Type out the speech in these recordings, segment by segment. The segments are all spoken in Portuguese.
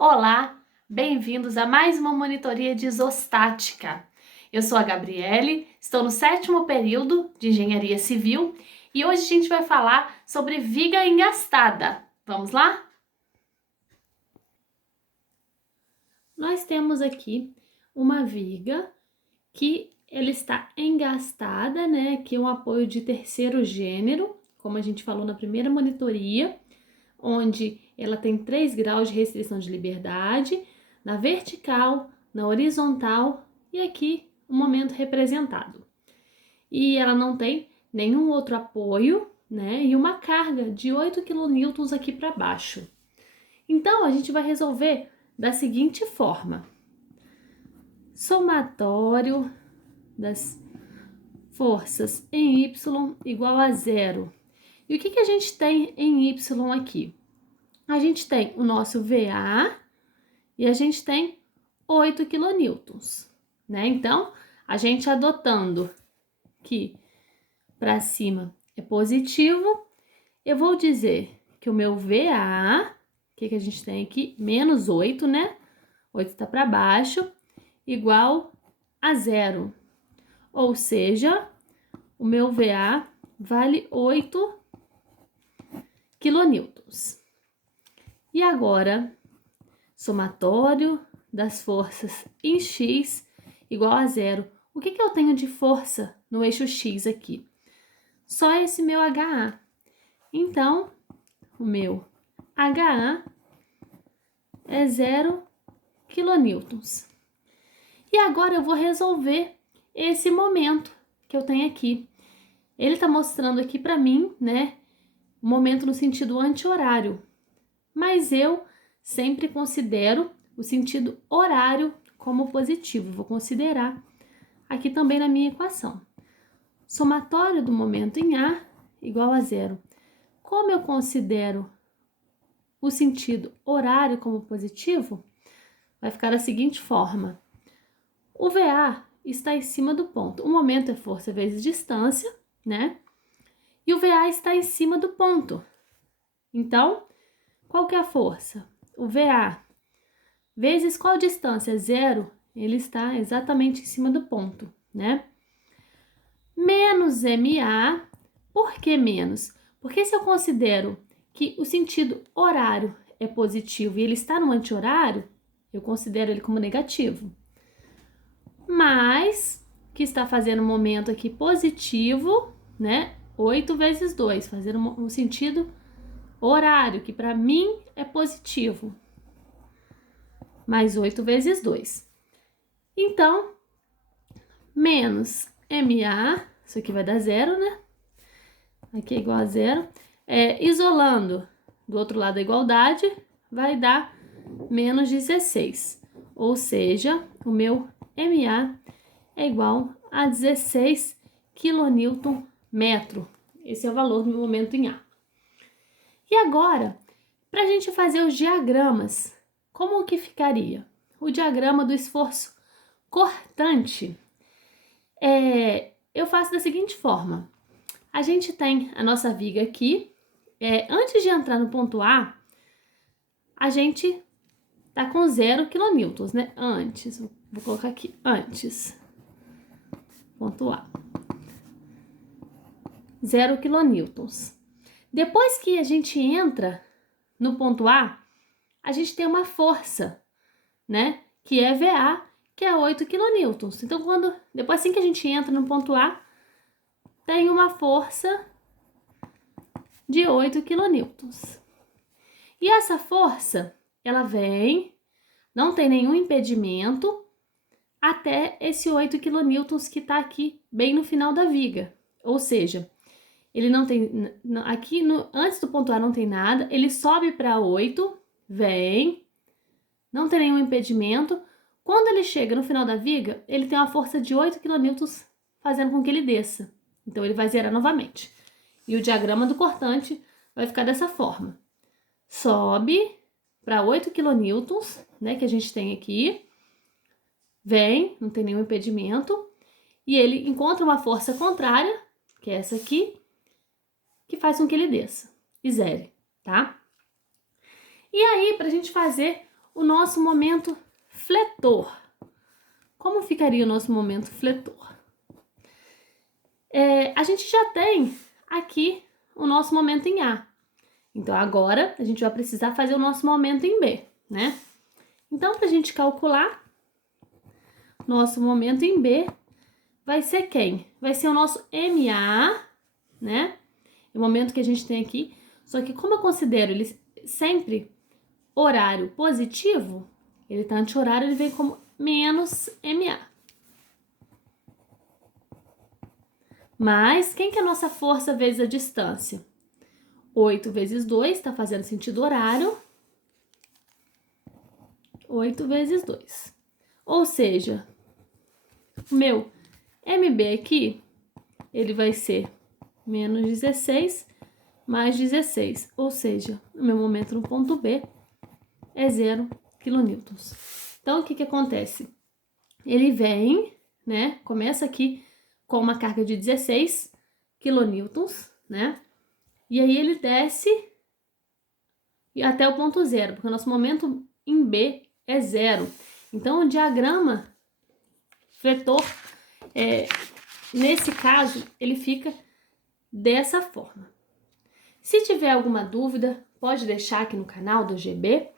Olá, bem-vindos a mais uma monitoria de isostática. Eu sou a Gabriele, estou no 7º período de Engenharia Civil e hoje a gente vai falar sobre viga engastada. Vamos lá? Nós temos aqui uma viga que ela está engastada, né? Que é um apoio de terceiro gênero, como a gente falou na primeira monitoria, onde ela tem 3 graus de restrição de liberdade, na vertical, na horizontal e aqui o momento representado. E ela não tem nenhum outro apoio, né? E uma carga de 8 kN aqui para baixo. Então, a gente vai resolver da seguinte forma: somatório das forças em Y igual a 0. E o que a gente tem em Y aqui? A gente tem o nosso VA e a gente tem 8 kN, né? Então, a gente adotando que para cima é positivo, eu vou dizer que o meu VA, o que a gente tem aqui? Menos 8, né? 8 está para baixo, igual a 0. Ou seja, o meu VA vale 8 kN. E agora, somatório das forças em X igual a 0. O que eu tenho de força no eixo X aqui? Só esse meu HA. Então, o meu HA é 0 kN. E agora eu vou resolver esse momento que eu tenho aqui. Ele está mostrando aqui para mim, né, o momento no sentido anti-horário. Mas eu sempre considero o sentido horário como positivo. Vou considerar aqui também na minha equação. Somatório do momento em A igual a 0. Como eu considero o sentido horário como positivo, vai ficar da seguinte forma. O VA está em cima do ponto. O momento é força vezes distância, né? E o VA está em cima do ponto. Então, qual que é a força? O VA vezes qual distância? 0, ele está exatamente em cima do ponto, né? Menos MA, por que menos? Porque se eu considero que o sentido horário é positivo e ele está no anti-horário, eu considero ele como negativo. Mas, que está fazendo um momento aqui positivo, né? 8 vezes 2, fazendo um sentido horário, que para mim é positivo. Mais 8 vezes 2. Então, menos MA, isso aqui vai dar 0, né? Aqui é igual a 0. Isolando do outro lado da igualdade, vai dar menos 16. Ou seja, o meu MA é igual a 16 kN metro. Esse é o valor do meu momento em A. E agora, para a gente fazer os diagramas, como que ficaria? O diagrama do esforço cortante, eu faço da seguinte forma. A gente tem a nossa viga aqui. Antes de entrar no ponto A, a gente tá com 0 kN, né? Antes, vou colocar aqui, antes. Ponto A. 0 kN. Depois que a gente entra no ponto A, a gente tem uma força, né? Que é VA, que é 8 kN. Então, depois assim que a gente entra no ponto A, tem uma força de 8 kN. E essa força, ela vem, não tem nenhum impedimento, até esse 8 kN que está aqui bem no final da viga. Ou seja, ele não tem, aqui antes do ponto A não tem nada, ele sobe para 8, vem, não tem nenhum impedimento. Quando ele chega no final da viga, ele tem uma força de 8 kN fazendo com que ele desça. Então, ele vai zerar novamente. E o diagrama do cortante vai ficar dessa forma. Sobe para 8 kN, né, que a gente tem aqui. Vem, não tem nenhum impedimento. E ele encontra uma força contrária, que é essa aqui, que faz com que ele desça e zere, tá? E aí, para a gente fazer o nosso momento fletor. Como ficaria o nosso momento fletor? A gente já tem aqui o nosso momento em A. Então, agora, a gente vai precisar fazer o nosso momento em B, né? Então, para a gente calcular, nosso momento em B vai ser quem? Vai ser o nosso MA, né? O momento que a gente tem aqui. Só que como eu considero ele sempre horário positivo, ele tá anti-horário, ele vem como menos MA. Mas quem que é a nossa força vezes a distância? 8 vezes 2, tá fazendo sentido horário. 8 vezes 2. Ou seja, o meu MB aqui, ele vai ser menos 16 mais 16. Ou seja, o meu momento no ponto B é 0 kN. Então, o que acontece? Ele vem, né? Começa aqui com uma carga de 16 kN, né? E aí ele desce até o ponto 0, porque o nosso momento em B é 0. Então, o diagrama vetor, nesse caso, ele fica dessa forma. Se tiver alguma dúvida, pode deixar aqui no canal do GB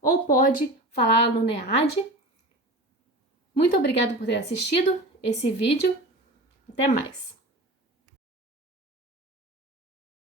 ou pode falar no NEAD. Muito obrigada por ter assistido esse vídeo. Até mais!